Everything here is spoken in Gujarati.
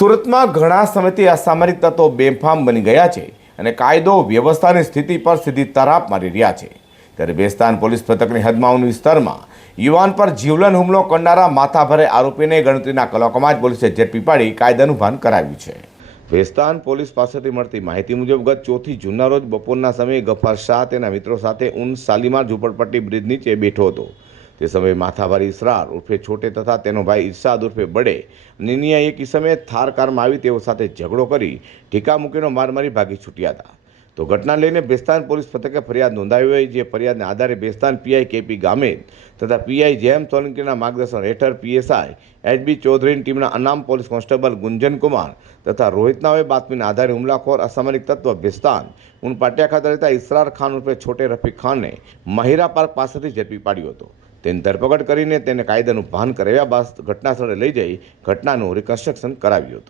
સુરતમાં ઘણા સમયથી અસામરિક તત્વો બેફામ બની ગયા છે અને કાયદો વ્યવસ્થાની સ્થિતિ પર સીધી તરાપ મારી રહ્યા છે. ત્યારે બેસ્તાન પોલીસ પથકની હદમાઉન વિસ્તારમાં યુવાન પર જીવલેણ હુમલો કરનારા માથાભારે આરોપીને ગણતરીના કલાકોમાં જ પોલીસે ઝડપી પાડી કાયદાનું ભાન કરાવ્યું છે. બેસ્તાન પોલીસ પાસેથી મળતી માહિતી મુજબ ગત 4 જૂનના રોજ બપોરના સમયે ગફાર શાહ તેના મિત્રો સાથે ઊન શાલીમાર ઝુંપડપટ્ટી બ્રિજ નીચે બેઠો હતો. તે સમયે માથાભારી ઇસરાર ઉર્ફે છોટે તથા તેનો ભાઈ ઇરશાદ ઉર્ફે બડે નીનિયા એક ઇસમે થાર કારમાં આવી તેઓ સાથે ઝઘડો કરી ઢીકા મૂકીનો માર મારી ભાગી છૂટ્યા હતા. તો ઘટનાને લઈને બેસ્તાન પોલીસ મથકે ફરિયાદ નોંધાવી હોય, જે ફરિયાદના આધારે બેસ્તાન પીઆઈ કેપી ગામેદ તથા પીઆઈ જેમ સોલંકીના માર્ગદર્શન હેઠળ પીએસઆઈ એચબી ચૌધરીની ટીમના અનામ પોલીસ કોન્સ્ટેબલ ગુંજન કુમાર તથા રોહિત નાઓએ બાતમીના આધારે હુમલાખોર અસામરિક તત્વ બેસ્તાન પાટિયા ખાતે રહેતા ઇસરાર ખાન ઉર્ફે છોટે રફીક ખાનને મહિરા પાર્ક પાસેથી ઝડપી પાડ્યો હતો. તેની ધરપકડ કરીને તેને કાયદાનું ભાન કરાવ્યા બાદ ઘટના સ્થળે લઈ જઈ ઘટનાનું રિકન્સ્ટ્રક્શન કરાવ્યું હતું.